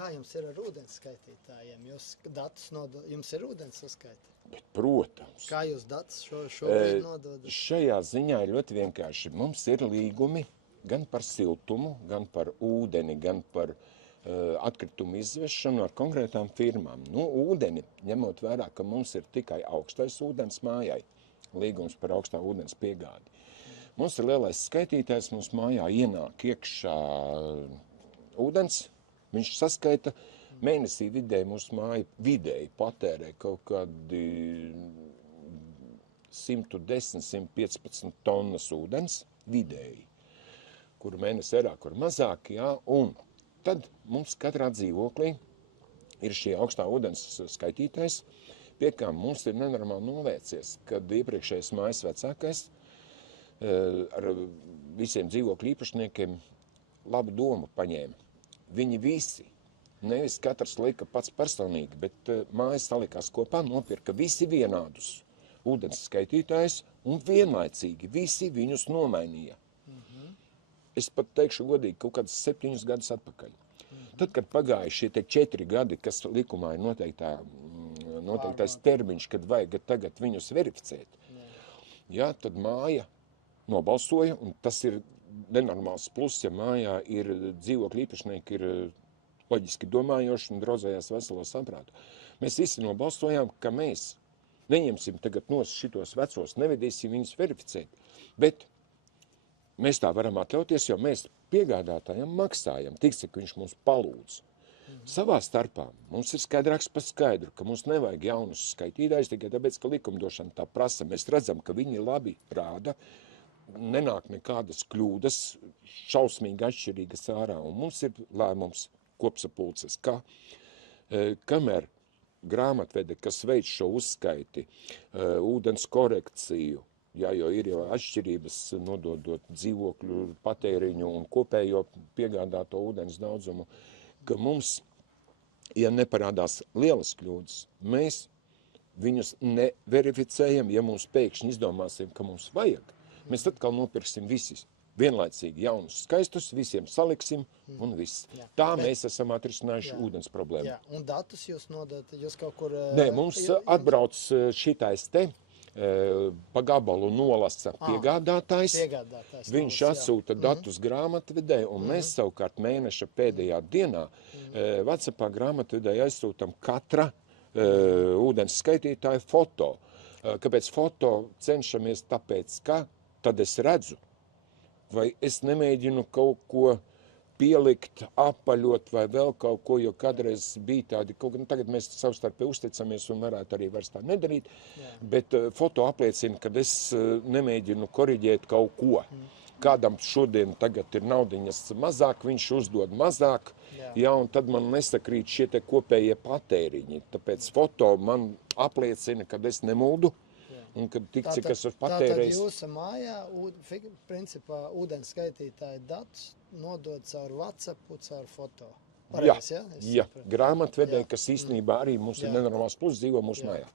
kā jums ir ar ūdens skaitītājiem? Jūs datus jums ir ūdens saskaita? Bet, protams. Kā jūs datus šobrīd nododat? Šajā ziņā ir ļoti vienkārši. Mums ir līgumi gan par siltumu, gan par ūdeni, gan par atkritumu izvešanu ar konkrētām firmām. Nu, ūdeni, ņemot vērā, ka mums ir tikai augstais ūdens mājai, līgums par augstā ūdens piegādi. Mums ir lielais skaitītājs, mums mājā ienāk iekšā ūdens, viņš saskaita mēnesī vidēji mūsu māja vidēji patērē kaut kādi 110–115 tonnas ūdens vidēji, kuru mēnesi vairāk, kur mazāk, jā, un tad mums katrā dzīvoklī ir šie augstā ūdens skaitītājs, pie kā mums ir nenormāli novērcies, kad iepriekšējais mājas vecākais ar visiem dzīvokļu īpašniekiem labu domu paņēma. Viņi visi, nevis katrs lika pats personīgi, bet mājas salikās kopā, nopirka visi vienādus ūdens skaitītājus un vienlaicīgi visi viņus nomainīja. Es pat teikšu godīgi, kaut kādus 7 gadus atpakaļ. Tad, kad pagāja šie 4 gadi, kas likumā ir noteiktais termiņš, kad vajag tagad viņus verificēt, jā, tad māja nobalsoja, un tas ir nenormāls plus, ja mājā ir dzīvokļu īpašnieki, ir loģiski domājoši un draudzējās veselo saprātu. Mēs visi nobalsojām, ka mēs neņemsim tagad nos šitos vecos, nevedīsim viņus verificēt, bet mēs tā varam atļauties, jo mēs piegādātājiem maksājam, tik cik viņš mums palūdz. Savā starpā mums ir skaidrāks par skaidru, ka mums nevajag jaunus skaitītājus, tikai tāpēc, ka likumdošana tā prasa. Mēs redzam, ka viņi labi rāda, nenāk nekādas kļūdas, šausmīgi atšķirīgas ārā, un mums ir lēmums kopsapulces, ka kamēr grāmatvede, kas veic šo uzskaiti, ūdens korekciju, jā, jo ir jau atšķirības nododot dzīvokļu patēriņu un kopējo piegādāto ūdens daudzumu, ka mums, ja neparādās lielas kļūdas, mēs viņus neverificējam, ja mums pēkšņi izdomāsim, ka mums vajag. Mēs atkal nopirksim visus vienlaicīgi jaunus skaistus, visiem saliksim un viss. Tā mēs esam atrisinājuši ūdens problēmu. Jā, un datus jūs nodat, jūs kaut kur... Nē, mums atbrauc šitais te, pa gabalu nolasa piegādātājs, viņš atsūta datus grāmatvedē, un mēs savukārt mēneša pēdējā dienā WhatsAppā grāmatvedē aizsūtam katra ūdens skaitītāja foto. Kāpēc foto cenšamies? Tāpēc, ka tad es redzu, vai es nemēģinu kaut ko pielikt, apaļot vai vēl kaut ko, jo kādreiz bija tādi, tagad mēs savstarpēji uzticamies un varētu arī vairs tā nedarīt, bet foto apliecina, kad es nemēģinu koriģēt kaut ko. Kādam šodien tagad ir naudiņas mazāk, viņš uzdod mazāk, jā, un tad man nesakrīt šie te kopējie patēriņi. Tāpēc foto man apliecina, kad es nemuldu, un kad tik cik es patērējis. Tātad jūsu mājā, principā, ūdens skaitītāja datus nodod caur WhatsAppu, caur foto. Pareiz, Jā, grāmatvedēji, kas īstenībā arī mums ir nenormāls plus, dzīvo mūsu mājā.